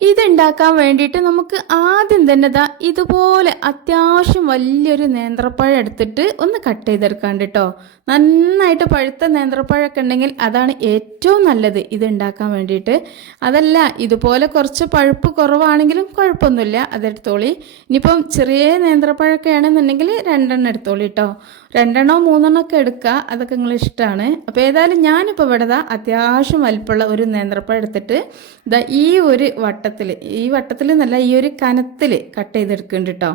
ഇതുണ്ടാക്കാൻ വേണ്ടിയിട്ട് നമുക്ക് ആദ്യം തന്നെ ദാ ഇതുപോലെ അത്യാവശ്യം വലിയൊരു നേന്ത്രപ്പഴം എടുത്തിട്ട് ഒന്ന് കട്ട് ചെയ്തെടുക്കാണ്ട് കേട്ടോ നന്നായിട്ട് പഴുത്ത നേന്ത്രപ്പഴമൊക്കെ ഉണ്ടെങ്കിൽ അതാണ് ഏറ്റവും നല്ലത് ഇത് ഉണ്ടാക്കാൻ വേണ്ടിയിട്ട്. അതല്ല ഇതുപോലെ കുറച്ച് പഴുപ്പ് കുറവാണെങ്കിലും കുഴപ്പമൊന്നുമില്ല അതെടുത്തോളി. ഇനിയിപ്പം ചെറിയ നേന്ത്രപ്പഴമൊക്കെ ആണെന്നുണ്ടെങ്കിൽ രണ്ടെണ്ണം എടുത്തോളി കേട്ടോ രണ്ടെണ്ണോ മൂന്നെണ്ണോ ഒക്കെ എടുക്കുക അതൊക്കെ നിങ്ങൾ ഇഷ്ടമാണ്. അപ്പോൾ ഏതായാലും ഞാനിപ്പോൾ ഇവിടെ അത്യാവശ്യം വലിപ്പമുള്ള ഒരു നേന്ത്രപ്പഴം എടുത്തിട്ട് ദാ ഈ ഒരു വട്ടത്തിൽ ഈ വട്ടത്തിൽ എന്നല്ല ഈ ഒരു കനത്തിൽ കട്ട് ചെയ്തെടുക്കുന്നുണ്ട് കേട്ടോ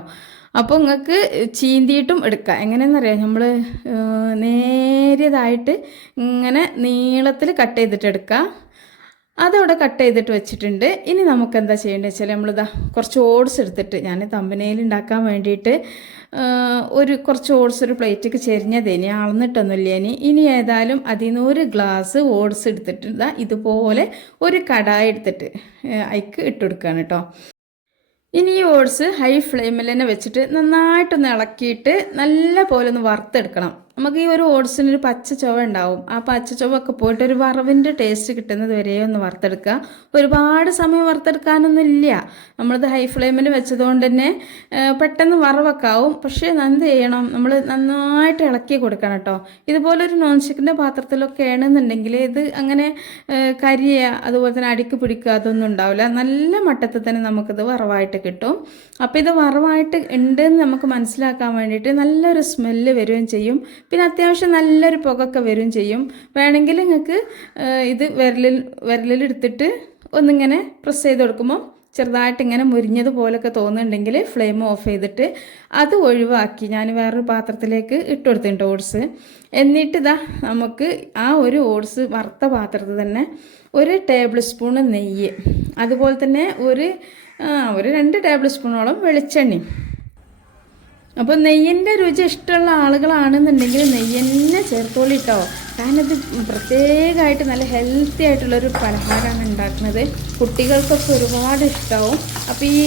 അപ്പോൾ നിങ്ങൾക്ക് ചീന്തിയിട്ടും എടുക്കാം. എങ്ങനെയെന്നറിയാം നമ്മൾ നേരിയതായിട്ട് ഇങ്ങനെ നീളത്തിൽ കട്ട് ചെയ്തിട്ട് എടുക്കാം അതവിടെ കട്ട് ചെയ്തിട്ട് വെച്ചിട്ടുണ്ട്. ഇനി നമുക്ക് എന്താ ചെയ്യേണ്ടത് വെച്ചാൽ നമ്മളിതാ കുറച്ച് ഓട്സ് എടുത്തിട്ട് ഞാൻ തമ്പനയിൽ ഉണ്ടാക്കാൻ വേണ്ടിയിട്ട് ഒരു കുറച്ച് ഓട്സ് ഒരു പ്ലേറ്റിക്ക് ചെരിഞ്ഞത് ഇനി അളന്നിട്ടൊന്നുമില്ല ഇനി. ഇനി ഏതായാലും അതിൽ നിന്ന് ഒരു ഗ്ലാസ് ഓട്സ് എടുത്തിട്ട് ഇതാ ഇതുപോലെ ഒരു കടായി എടുത്തിട്ട് അയക്ക് ഇട്ട് കൊടുക്കുകയാണ് കേട്ടോ ഇനി ഈ ഓട്സ് ഹൈ ഫ്ലെയിമിൽ തന്നെ വെച്ചിട്ട് നന്നായിട്ടൊന്ന് ഇളക്കിയിട്ട് നല്ല പോലെ ഒന്ന് വറുത്തെടുക്കണം. നമുക്ക് ഈ ഒരു ഓട്സിന് ഒരു പച്ച ചുവ ഉണ്ടാവും. ആ പച്ച ചുവ ഒക്കെ പോയിട്ട് ഒരു വറവിന്റെ ടേസ്റ്റ് കിട്ടുന്നത് വരെ ഒന്ന് വറുത്തെടുക്കുക. ഒരുപാട് സമയം വറുത്തെടുക്കാനൊന്നും ഇല്ല. നമ്മളിത് ഹൈ ഫ്ലെയിമിൽ വെച്ചതുകൊണ്ട് തന്നെ പെട്ടെന്ന് വറവൊക്കെ ആവും. പക്ഷേ എന്ത് ചെയ്യണം. നമ്മൾ നന്നായിട്ട് ഇളക്കി കൊടുക്കണം കേട്ടോ ഇതുപോലെ ഒരു നോൺ സ്റ്റിക്കിന്റെ പാത്രത്തിലൊക്കെ ആണെന്നുണ്ടെങ്കിൽ ഇത് അങ്ങനെ കരിയ അതുപോലെ തന്നെ അടിക്ക് പിടിക്കുക അതൊന്നും ഉണ്ടാവില്ല. നല്ല മട്ടത്തിൽ തന്നെ നമുക്കിത് വറവായിട്ട് കിട്ടും. അപ്പോൾ ഇത് വറവായിട്ട് ഉണ്ടെന്ന് നമുക്ക് മനസ്സിലാക്കാൻ വേണ്ടിയിട്ട് നല്ലൊരു സ്മെല്ല് വരികയും ചെയ്യും. പിന്നെ അത്യാവശ്യം നല്ലൊരു പുകയൊക്കെ വരും ചെയ്യും. വേണമെങ്കിൽ നിങ്ങൾക്ക് ഇത് വിരലിൽ വിരലിലെടുത്തിട്ട് ഒന്നിങ്ങനെ പ്രസ് ചെയ്ത് കൊടുക്കുമ്പോൾ ചെറുതായിട്ട് ഇങ്ങനെ മുരിഞ്ഞത് പോലൊക്കെ തോന്നുന്നുണ്ടെങ്കിൽ ഫ്ലെയിം ഓഫ് ചെയ്തിട്ട് അത് ഒഴിവാക്കി. ഞാൻ വേറൊരു പാത്രത്തിലേക്ക് ഇട്ട് കൊടുത്തിട്ടുണ്ട് ഓട്സ് എന്നിട്ട് ഇതാ നമുക്ക് ആ ഒരു ഓട്സ് വറുത്ത പാത്രത്തിൽ തന്നെ ഒരു ടേബിൾ സ്പൂൺ നെയ്യ്. അതുപോലെ തന്നെ ഒരു ഒരു രണ്ട് ടേബിൾ സ്പൂണോളം വെളിച്ചെണ്ണയും. അപ്പോൾ നെയ്യിന്റെ രുചി ഇഷ്ടമുള്ള ആളുകളാണെന്നുണ്ടെങ്കിൽ നെയ്യെന്നെ ചേർത്തോളി കേട്ടോ കാരണം ഇത് പ്രത്യേകമായിട്ട് നല്ല ഹെൽത്തി ആയിട്ടുള്ളൊരു പലഹാരമാണ് ഉണ്ടാക്കുന്നത്. കുട്ടികൾക്കൊക്കെ ഒരുപാട് ഇഷ്ടമാവും അപ്പോൾ ഈ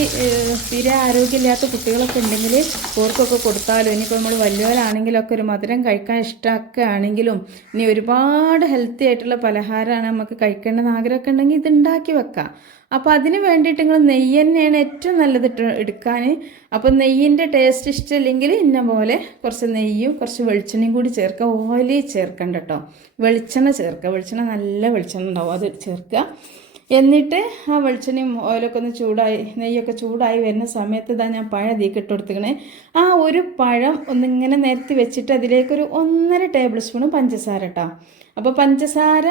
തീരെ ആരോഗ്യമില്ലാത്ത കുട്ടികളൊക്കെ ഉണ്ടെങ്കിൽ ഓർക്കൊക്കെ കൊടുത്താലും ഇനിയിപ്പോൾ നമ്മൾ വലിയവരാണെങ്കിലൊക്കെ ഒരു മധുരം കഴിക്കാൻ ഇഷ്ടമൊക്കെ ആണെങ്കിലും ഇനി ഒരുപാട് ഹെൽത്തി ആയിട്ടുള്ള പലഹാരമാണ് നമുക്ക് കഴിക്കേണ്ടെന്ന് ആഗ്രഹമൊക്കെ ഉണ്ടെങ്കിൽ ഇത് ഉണ്ടാക്കി വെക്കാം. അപ്പോൾ അതിന് വേണ്ടിയിട്ട് നിങ്ങൾ നെയ്യ് തന്നെയാണ് ഏറ്റവും നല്ലത് എടുക്കാൻ. അപ്പോൾ നെയ്യിന്റെ ടേസ്റ്റ് ഇഷ്ടമില്ലെങ്കിൽ ഇന്ന പോലെ കുറച്ച് നെയ്യും കുറച്ച് വെളിച്ചെണ്ണയും കൂടി ചേർക്കുക. ഓയിൽ ചേർക്കണ്ട കേട്ടോ. വെളിച്ചെണ്ണ ചേർക്കുക. വെളിച്ചെണ്ണ നല്ല വെളിച്ചെണ്ണ ഉണ്ടാവും. അത് ചേർക്കുക. എന്നിട്ട് ആ വെളിച്ചെണ്ണയും ഓയിലൊക്കെ ഒന്ന് ചൂടായി നെയ്യൊക്കെ ചൂടായി വരുന്ന സമയത്ത് ഇതാ ഞാൻ പഴം തീക്ക് ഇട്ട് കൊടുത്തിക്കണേ ആ ഒരു പഴം ഒന്നിങ്ങനെ നിരത്തി വെച്ചിട്ട് അതിലേക്കൊരു ഒന്നര ടേബിൾ സ്പൂൺ പഞ്ചസാര കേട്ടോ അപ്പോൾ പഞ്ചസാര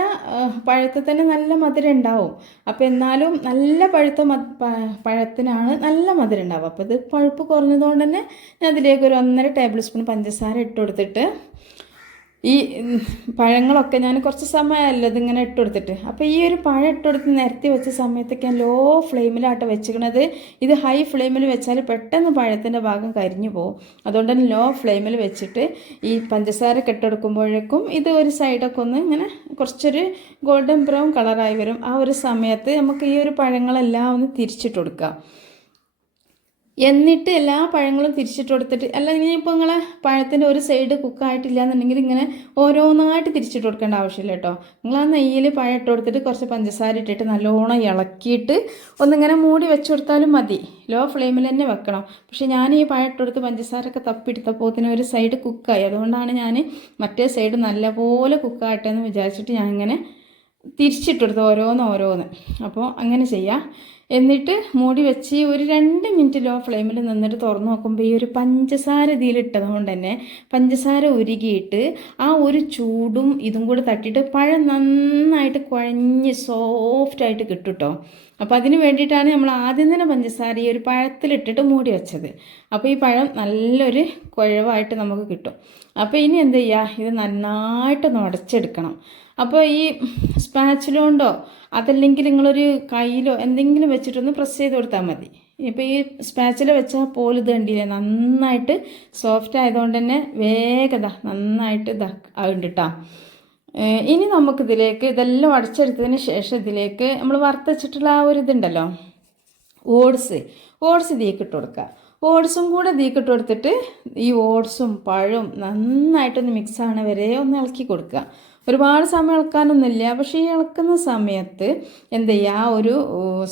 പഴത്തിൽ തന്നെ നല്ല മധുരം ഉണ്ടാവും. അപ്പോൾ എന്നാലും നല്ല പഴുത്ത പഴത്തിനാണ് നല്ല മധുരം ഉണ്ടാവും അപ്പോൾ ഇത് പഴുപ്പ് കുറഞ്ഞതുകൊണ്ട് തന്നെ ഞാൻ അതിലേക്ക് ഒരു ഒന്നര ടേബിൾ സ്പൂൺ പഞ്ചസാര ഇട്ട് കൊടുത്തിട്ട് ഈ പഴങ്ങളൊക്കെ ഞാൻ കുറച്ച് സമയമല്ലോ ഇതിങ്ങനെ ഇട്ട് കൊടുത്തിട്ട് അപ്പോൾ ഈ ഒരു പഴം ഇട്ട് കൊടുത്ത് നിരത്തി വെച്ച സമയത്തൊക്കെ ഞാൻ ലോ ഫ്ലെയിമിലാട്ടോ വെച്ചിരിക്കണത്. ഇത് ഹൈ ഫ്ലെയിമിൽ വെച്ചാൽ പെട്ടെന്ന് പഴത്തിന്റെ ഭാഗം കരിഞ്ഞു പോകും അതുകൊണ്ട് തന്നെ ലോ ഫ്ലെയിമിൽ വെച്ചിട്ട് ഈ പഞ്ചസാര കെട്ടെടുക്കുമ്പോഴേക്കും ഇത് ഒരു സൈഡൊക്കെ ഒന്ന് ഇങ്ങനെ കുറച്ചൊരു ഗോൾഡൻ ബ്രൗൺ കളറായി വരും. ആ ഒരു സമയത്ത് നമുക്ക് ഈ ഒരു പഴങ്ങളെല്ലാം ഒന്ന് തിരിച്ചിട്ട് കൊടുക്കാം. എന്നിട്ട് എല്ലാ പഴങ്ങളും തിരിച്ചിട്ട് കൊടുത്തിട്ട് അല്ല ഇനിയിപ്പോൾ നിങ്ങളെ പഴത്തിന്റെ ഒരു സൈഡ് കുക്കായിട്ടില്ല എന്നുണ്ടെങ്കിൽ ഇങ്ങനെ ഓരോന്നായിട്ട് തിരിച്ചിട്ട് കൊടുക്കേണ്ട ആവശ്യമില്ല കേട്ടോ. നിങ്ങൾ ആ നെയ്യിൽ പഴം ഇട്ട് കൊടുത്തിട്ട് കുറച്ച് പഞ്ചസാര ഇട്ടിട്ട് നല്ലോണം ഇളക്കിയിട്ട് ഒന്നിങ്ങനെ മൂടി വെച്ച് കൊടുത്താലും മതി. ലോ ഫ്ലെയിമിൽ തന്നെ വെക്കണം. പക്ഷേ ഞാൻ ഈ പഴം ഇട്ട് കൊടുത്ത് പഞ്ചസാരൊക്കെ തപ്പിയെടുത്തപ്പോൾ തന്നെ ഒരു സൈഡ് കുക്കായി അതുകൊണ്ടാണ് ഞാൻ മറ്റേ സൈഡ് നല്ലപോലെ കുക്കാകട്ടെ എന്ന് വിചാരിച്ചിട്ട് ഞാനിങ്ങനെ തിരിച്ചിട്ടെടുത്ത് ഓരോന്ന് ഓരോന്ന്. അപ്പോൾ അങ്ങനെ ചെയ്യാം. എന്നിട്ട് മൂടി വെച്ച് ഒരു രണ്ട് മിനിറ്റ് ലോ ഫ്ലെയിമിൽ നിന്നിട്ട് തുറന്നു നോക്കുമ്പോൾ ഈ ഒരു പഞ്ചസാര ഇതിലിട്ടത് കൊണ്ട് തന്നെ പഞ്ചസാര ഉരുകിയിട്ട് ആ ഒരു ചൂടും ഇതും കൂടെ തട്ടിയിട്ട് പഴം നന്നായിട്ട് കുഴഞ്ഞ് സോഫ്റ്റായിട്ട് കിട്ടും കേട്ടോ അപ്പോൾ അതിന് വേണ്ടിയിട്ടാണ് നമ്മൾ ആദ്യം തന്നെ പഞ്ചസാര ഈ ഒരു പഴത്തിലിട്ടിട്ട് മൂടി വെച്ചത്. അപ്പോൾ ഈ പഴം നല്ലൊരു കുഴവായിട്ട് നമുക്ക് കിട്ടും. അപ്പോൾ ഇനി എന്ത് ചെയ്യുക ഇത് നന്നായിട്ടൊന്ന് ഉടച്ചെടുക്കണം. അപ്പോൾ ഈ സ്പാച്ചിലോണ്ടോ അതല്ലെങ്കിൽ നിങ്ങളൊരു കയ്യിലോ എന്തെങ്കിലും വെച്ചിട്ടൊന്ന് പ്രസ് ചെയ്ത് കൊടുത്താൽ മതി. ഇപ്പോൾ ഈ സ്പാച്ചില വെച്ചാൽ പോലും ഇത് കണ്ടില്ലേ? നന്നായിട്ട് സോഫ്റ്റ് ആയതുകൊണ്ട് തന്നെ വേഗത നന്നായിട്ട് ഇതാ ഏഹ് ഇനി നമുക്കിതിലേക്ക് ഇതെല്ലാം അടച്ചെടുത്തതിന് ശേഷം ഇതിലേക്ക് നമ്മൾ വറുത്തച്ചിട്ടുള്ള ആ ഒരു ഇതുണ്ടല്ലോ. ഓട്സ്. ഓട്സ് ഇതിക്കിട്ട് കൊടുക്കുക ഓട്സും കൂടെ ഇതിക്കിട്ട് കൊടുത്തിട്ട് ഈ ഓട്സും പഴവും നന്നായിട്ടൊന്ന് മിക്സ് ആവണ വരെ ഒന്ന് ഇളക്കി കൊടുക്കുക ഒരുപാട് സമയം ഇളക്കാനൊന്നുമില്ല പക്ഷേ ഈ ഇളക്കുന്ന സമയത്ത് എന്ത് ചെയ്യുക? ഒരു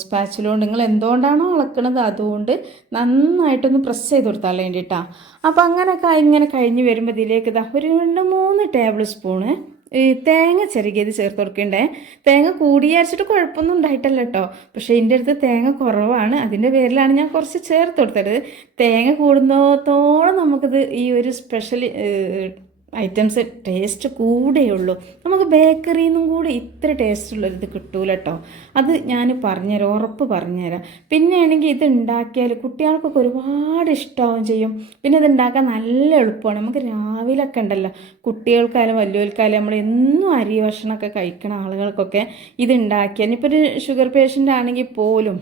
സ്പാച്ചിലോണ്ട് നിങ്ങൾ എന്തുകൊണ്ടാണോ ഇളക്കണത് അതുകൊണ്ട് നന്നായിട്ടൊന്ന് പ്രസ് ചെയ്ത് കൊടുത്താൽ വേണ്ടിയിട്ടാണ് അപ്പോൾ അങ്ങനെയൊക്കെ ഇങ്ങനെ കഴിഞ്ഞ് വരുമ്പോൾ ഇതിലേക്ക് ഇതാ ഒരു രണ്ട് മൂന്ന് ടേബിൾ സ്പൂണ് ഈ തേങ്ങ ചെറുകിയത് ചേർത്ത് കൊടുക്കണ്ടേ? തേങ്ങ കൂടിയാച്ചിട്ട് കുഴപ്പമൊന്നും ഉണ്ടായിട്ടല്ല കേട്ടോ പക്ഷേ എന്റെ അടുത്ത് തേങ്ങ കുറവാണ്. അതിന്റെ പേരിലാണ് ഞാൻ കുറച്ച് ചേർത്ത് കൊടുത്തത്. തേങ്ങ കൂടുന്നതോളം നമുക്കിത് ഈ ഒരു സ്പെഷ്യൽ ഐറ്റംസ് ടേസ്റ്റ് കൂടെയുള്ളൂ. നമുക്ക് ബേക്കറിയിൽ നിന്നും കൂടെ ഇത്ര ടേസ്റ്റുള്ളൊരിത് കിട്ടൂല കേട്ടോ അത് ഞാൻ പറഞ്ഞുതരാം ഉറപ്പ് പറഞ്ഞുതരാം. പിന്നെയാണെങ്കിൽ ഇത് ഉണ്ടാക്കിയാൽ കുട്ടികൾക്കൊക്കെ ഒരുപാട് ഇഷ്ടമാവും ചെയ്യും. പിന്നെ ഇത് ഉണ്ടാക്കാൻ നല്ല എളുപ്പമാണ്. നമുക്ക് രാവിലെയൊക്കെ ഉണ്ടല്ലോ കുട്ടികൾക്കായാലും വലിയവർക്കായാലും നമ്മൾ എന്നും അരി ഭക്ഷണമൊക്കെ കഴിക്കണ ആളുകൾക്കൊക്കെ ഇത് ഉണ്ടാക്കിയാൽ ഇപ്പോൾ ഒരു ഷുഗർ പേഷ്യന്റ് ആണെങ്കിൽ പോലും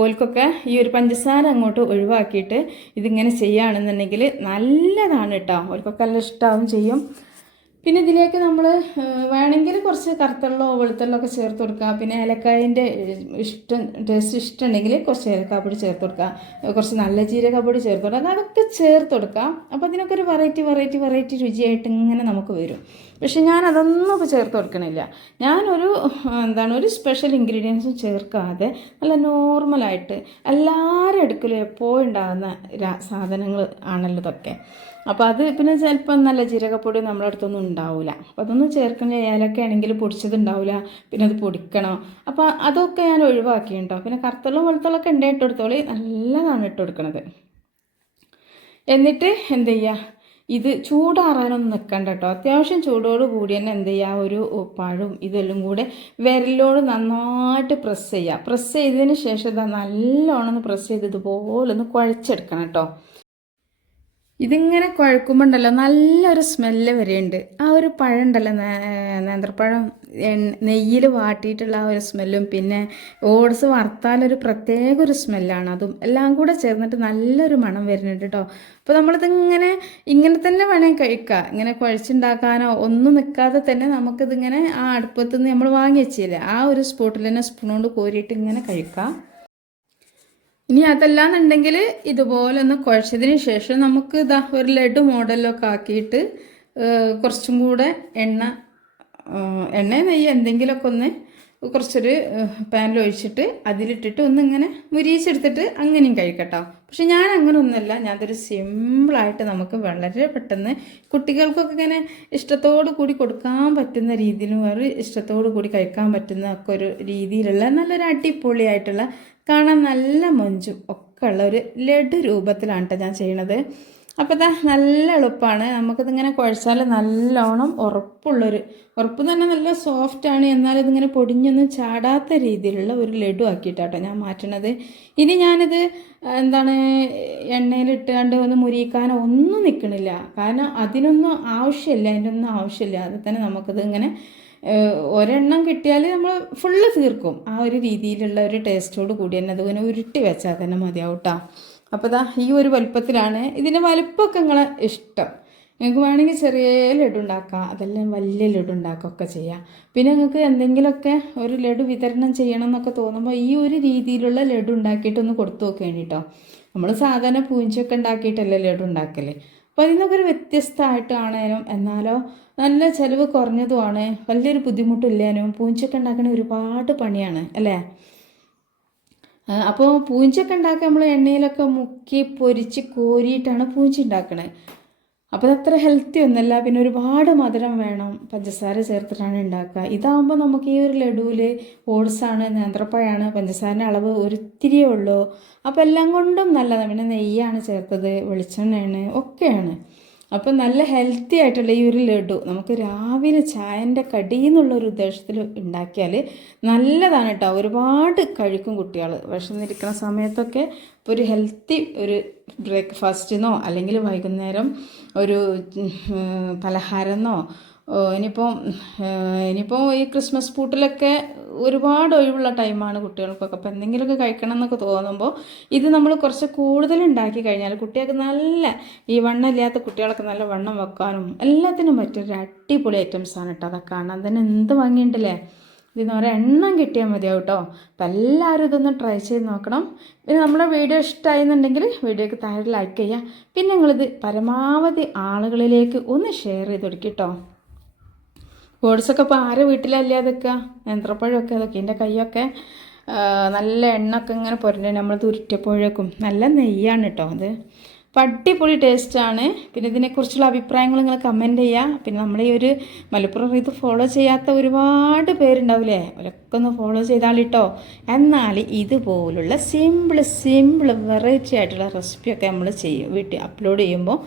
ഓൽക്കൊക്കെ ഈ ഒരു പഞ്ചസാര അങ്ങോട്ട് ഒഴിവാക്കിയിട്ട് ഇതിങ്ങനെ ചെയ്യുകയാണെന്നുണ്ടെങ്കിൽ നല്ലതാണ് കേട്ടോ ഓൽക്കൊക്കെ നല്ല ഇഷ്ടമാവും ചെയ്യും. പിന്നെ ഇതിലേക്ക് നമ്മൾ വേണമെങ്കിൽ കുറച്ച് കറുത്തള്ളോ വെളുത്തള്ളോ ഒക്കെ ചേർത്ത് കൊടുക്കുക പിന്നെ ഏലക്കായന്റെ ഇഷ്ടം ടേസ്റ്റ് ഇഷ്ടമുണ്ടെങ്കിൽ കുറച്ച് ഏലക്കാപ്പൊടി ചേർത്ത് കൊടുക്കുക കുറച്ച് നല്ല ജീരകപ്പൊടി ചേർത്ത് കൊടുക്കുക അതൊക്കെ ചേർത്ത് കൊടുക്കുക അപ്പോൾ അതിനൊക്കെ ഒരു വെറൈറ്റി വെറൈറ്റി വെറൈറ്റി രുചിയായിട്ട് ഇങ്ങനെ നമുക്ക് വരും. പക്ഷേ ഞാൻ അതൊന്നും ഇപ്പോൾ ചേർത്ത് കൊടുക്കണില്ല. ഞാനൊരു എന്താണ് ഒരു സ്പെഷ്യൽ ഇൻഗ്രീഡിയൻസും ചേർക്കാതെ നല്ല നോർമലായിട്ട് എല്ലാവരും അടുക്കലും എപ്പോഴും ഉണ്ടാകുന്ന സാധനങ്ങൾ ആണല്ലോ ഇതൊക്കെ. അപ്പോൾ അത് പിന്നെ ചിലപ്പം നല്ല ജീരകപ്പൊടി നമ്മുടെ അടുത്തൊന്നും ഉണ്ടാവില്ല അപ്പോൾ അതൊന്നും ചേർക്കുന്ന ഏലക്ക ആണെങ്കിൽ പൊടിച്ചത് ഉണ്ടാവില്ല പിന്നെ അത് പൊടിക്കണം. അപ്പോൾ അതൊക്കെ ഞാൻ ഒഴിവാക്കി കേട്ടോ പിന്നെ കറുത്തളും വെളുത്തളൊക്കെ ഉണ്ട് ഇട്ടെടുത്തോളി. നല്ലതാണ് ഇട്ടുകൊടുക്കണത് എന്നിട്ട് എന്ത് ചെയ്യുക ഇത് ചൂടാറാനൊന്നും നിൽക്കണ്ട കേട്ടോ അത്യാവശ്യം ചൂടോട് കൂടി തന്നെ എന്ത് ചെയ്യുക ഒരു പഴവും ഇതെല്ലാം കൂടെ വിരലോട് നന്നായിട്ട് പ്രസ് ചെയ്യുക പ്രസ് ചെയ്തതിന് ശേഷം നല്ലോണം ഒന്ന് പ്രസ് ചെയ്ത് ഇതുപോലെ ഒന്ന് കുഴച്ചെടുക്കണം കേട്ടോ. ഇതിങ്ങനെ കുഴക്കുമ്പോണ്ടല്ലോ നല്ലൊരു സ്മെല്ല് വരെയുണ്ട്. ആ ഒരു പഴം ഉണ്ടല്ലോ നേന്ത്രപ്പഴം നെയ്യിൽ വാട്ടിയിട്ടുള്ള ആ ഒരു സ്മെല്ലും പിന്നെ ഓട്സ് വറുത്താലൊരു പ്രത്യേക ഒരു സ്മെല്ലാണ് അതും. എല്ലാം കൂടെ ചേർന്നിട്ട് നല്ലൊരു മണം വരുന്നുണ്ട് കേട്ടോ അപ്പോൾ നമ്മളിതിങ്ങനെ ഇങ്ങനെ തന്നെ വേണമെങ്കിൽ കഴിക്കുക ഇങ്ങനെ കുഴച്ചുണ്ടാക്കാനോ ഒന്നും നിൽക്കാതെ തന്നെ നമുക്കിതിങ്ങനെ ആ അടുപ്പത്ത് നിന്ന് നമ്മൾ വാങ്ങി വെച്ചില്ലേ ആ ഒരു സ്പോട്ടിൽ തന്നെ സ്പൂൺ കൊണ്ട് കോരിയിട്ട് ഇങ്ങനെ കഴിക്കാം. ഇനി അതല്ലാന്നുണ്ടെങ്കിൽ ഇതുപോലെ ഒന്ന് കുഴച്ചതിന് ശേഷം നമുക്ക് ഇതാ ഒരു ലഡു മോഡലൊക്കെ ആക്കിയിട്ട് കുറച്ചും കൂടെ എണ്ണ എണ്ണ നെയ്യ് എന്തെങ്കിലുമൊക്കെ ഒന്ന് കുറച്ചൊരു പാനിൽ ഒഴിച്ചിട്ട് അതിലിട്ടിട്ട് ഒന്നിങ്ങനെ മുരിയിച്ചെടുത്തിട്ട് അങ്ങനെയും കഴിക്കട്ടോ. പക്ഷെ ഞാൻ അങ്ങനെ ഒന്നുമല്ല ഞാനതൊരു സിമ്പിളായിട്ട് നമുക്ക് വളരെ പെട്ടെന്ന് കുട്ടികൾക്കൊക്കെ ഇങ്ങനെ ഇഷ്ടത്തോടു കൂടി കൊടുക്കാൻ പറ്റുന്ന രീതിയിലും ഒരു ഇഷ്ടത്തോടു കൂടി കഴിക്കാൻ പറ്റുന്ന ഒക്കെ ഒരു രീതിയിലുള്ള നല്ലൊരു അടിപൊളിയായിട്ടുള്ള കാണാൻ നല്ല മൊഞ്ചും ഒക്കെ ഉള്ള ഒരു ലഡു രൂപത്തിലാണ് കേട്ടോ ഞാൻ ചെയ്യണത്. അപ്പോൾ ഇതാ നല്ല എളുപ്പമാണ് നമുക്കിതിങ്ങനെ കുഴച്ചാൽ നല്ലോണം ഉറപ്പുള്ളൊരു ഉറപ്പ് തന്നെ നല്ല സോഫ്റ്റാണ് എന്നാൽ ഇതിങ്ങനെ പൊടിഞ്ഞൊന്നും ചാടാത്ത രീതിയിലുള്ള ഒരു ലഡു ആക്കിയിട്ടാട്ടോ ഞാൻ മാറ്റണത്. ഇനി ഞാനിത് എന്താണ് എണ്ണയിലിട്ട് കണ്ട് ഒന്ന് മുരിക്കാനോ ഒന്നും നിൽക്കണില്ല കാരണം അതിനൊന്നും ആവശ്യമില്ല അതിന്റെ ഒന്നും ആവശ്യമില്ല. അത് തന്നെ നമുക്കിത് ഇങ്ങനെ ഒരെണ്ണം കിട്ടിയാൽ നമ്മൾ ഫുള്ള് തീർക്കും. ആ ഒരു രീതിയിലുള്ള ഒരു ടേസ്റ്റോട് കൂടി തന്നെ. അതിങ്ങനെ ഉരുട്ടി വെച്ചാൽ തന്നെ മതിയാവും കേട്ടോ അപ്പോൾ ഇതാ ഈ ഒരു വലുപ്പത്തിലാണ് ഇതിന്റെ വലുപ്പമൊക്കെ നിങ്ങളെ ഇഷ്ടം. നിങ്ങൾക്ക് വേണമെങ്കിൽ ചെറിയ ലഡു ഉണ്ടാക്കാം. അതെല്ലാം വലിയ ലഡു ഉണ്ടാക്കുകയൊക്കെ ചെയ്യാം. പിന്നെ നിങ്ങൾക്ക് എന്തെങ്കിലുമൊക്കെ ഒരു ലഡു വിതരണം ചെയ്യണം എന്നൊക്കെ തോന്നുമ്പോൾ ഈ ഒരു രീതിയിലുള്ള ലഡു ഉണ്ടാക്കിയിട്ടൊന്ന് കൊടുത്തു നോക്കേണ്ടി കേട്ടോ നമ്മൾ സാധാരണ പൂഞ്ചൊക്കെ ഉണ്ടാക്കിയിട്ടല്ലേ ലഡു ഉണ്ടാക്കൽ അപ്പോൾ അതിൽ നിന്നൊക്കെ ഒരു വ്യത്യസ്തമായിട്ടാണേലും എന്നാലോ നല്ല ചിലവ് കുറഞ്ഞതുമാണ് വലിയൊരു ബുദ്ധിമുട്ടില്ലാനും പൂഞ്ചൊക്കെ ഉണ്ടാക്കണ ഒരുപാട് പണിയാണ് അല്ലേ? അപ്പോൾ പൂഞ്ചൊക്കെ ഉണ്ടാക്കുക നമ്മൾ എണ്ണയിലൊക്കെ മുക്കി പൊരിച്ച് കോരിയിട്ടാണ് പൂഞ്ചി ഉണ്ടാക്കണത് അപ്പോൾ അതത്ര ഹെൽത്തി ഒന്നല്ല പിന്നെ ഒരുപാട് മധുരം വേണം പഞ്ചസാര ചേർത്തിട്ടാണ് ഉണ്ടാക്കുക. ഇതാകുമ്പോൾ നമുക്ക് ഈ ഒരു ലഡുവിൽ ഓട്സാണ് നേന്ത്രപ്പഴമാണ് പഞ്ചസാരന്റെ അളവ് ഒരിത്തിരിയേ ഉള്ളൂ. അപ്പോൾ എല്ലാം കൊണ്ടും നല്ലതാണ് പിന്നെ നെയ്യാണ് ചേർത്തത് വെളിച്ചെണ്ണയാണ് ഒക്കെയാണ്. അപ്പം നല്ല ഹെൽത്തി ആയിട്ടുള്ള ഈ ഒരു ലഡു നമുക്ക് രാവിലെ ചായന്റെ കടി എന്നുള്ള ഒരു ഉദ്ദേശത്തിൽ ഉണ്ടാക്കിയാൽ നല്ലതാണ് കേട്ടോ ഒരുപാട് കഴിക്കും കുട്ടികൾ വിഷന്നിരിക്കുന്ന സമയത്തൊക്കെ ഇപ്പോൾ ഒരു ഹെൽത്തി ഒരു ബ്രേക്ക്ഫാസ്റ്റിനോ അല്ലെങ്കിൽ വൈകുന്നേരം ഒരു പലഹാരമെന്നോ ഇനിയിപ്പോൾ ഇനിയിപ്പോൾ ഈ ക്രിസ്മസ് പൂട്ടിലൊക്കെ ഒരുപാട് ഒഴിവുള്ള ടൈമാണ് കുട്ടികൾക്കൊക്കെ. അപ്പോൾ എന്തെങ്കിലുമൊക്കെ കഴിക്കണം എന്നൊക്കെ തോന്നുമ്പോൾ ഇത് നമ്മൾ കുറച്ച് കൂടുതൽ ഉണ്ടാക്കി കഴിഞ്ഞാൽ കുട്ടികൾക്ക് നല്ല ഈ വണ്ണമില്ലാത്ത കുട്ടികൾക്ക് നല്ല വണ്ണം വെക്കാനും എല്ലാത്തിനും പറ്റിയൊരു അടിപൊളി ഐറ്റംസാണ് കേട്ടോ അതൊക്കെ കാണാൻ. തന്നെ എന്ത് ഭംഗിയുണ്ടല്ലേ? ഇതിന് എണ്ണം കിട്ടിയാൽ മതിയാവും കേട്ടോ. അപ്പം എല്ലാവരും ഇതൊന്ന് ട്രൈ ചെയ്ത് നോക്കണം. പിന്നെ നമ്മുടെ വീഡിയോ ഇഷ്ടമായി എന്നുണ്ടെങ്കിൽ വീഡിയോക്ക് താഴെ ലൈക്ക് ചെയ്യുക. പിന്നെ നിങ്ങളിത് പരമാവധി ആളുകളിലേക്ക് ഒന്ന് ഷെയർ ചെയ്ത് കൊടുക്കും കേട്ടോ. ഓട്സൊക്കെ ഇപ്പോൾ ആരെ വീട്ടിലല്ലേ അതൊക്കെ? നേന്ത്രപ്പഴമൊക്കെ അതൊക്കെ എന്റെ കൈയൊക്കെ നല്ല എണ്ണൊക്കെ ഇങ്ങനെ പുരണ്ട നമ്മൾ തുരുറ്റപ്പോഴേക്കും നല്ല നെയ്യാണ് കേട്ടോ അത്. അടിപൊളി ടേസ്റ്റാണ്. പിന്നെ ഇതിനെക്കുറിച്ചുള്ള അഭിപ്രായങ്ങൾ നിങ്ങൾ കമന്റ് ചെയ്യുക പിന്നെ നമ്മൾ ഈ ഒരു മലപ്പുറം ഇത് ഫോളോ ചെയ്യാത്ത ഒരുപാട് പേരുണ്ടാവില്ലേ അവരൊക്കെ ഒന്ന് ഫോളോ ചെയ്താൽ കേട്ടോ എന്നാൽ ഇതുപോലുള്ള സിമ്പിൾ സിമ്പിൾ വെറൈറ്റി ആയിട്ടുള്ള റെസിപ്പിയൊക്കെ നമ്മൾ ചെയ്യും വീട്ടിൽ അപ്ലോഡ് ചെയ്യുമ്പോൾ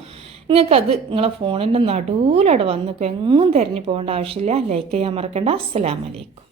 നിങ്ങൾക്കത് നിങ്ങളെ ഫോണിന്റെ നടുവിലവിടെ വന്നിപ്പോൾ എങ്ങും തിരഞ്ഞു പോകേണ്ട ആവശ്യമില്ല. ലൈക്ക് ചെയ്യാൻ മറക്കണ്ട. അസ്സലാമലൈക്കും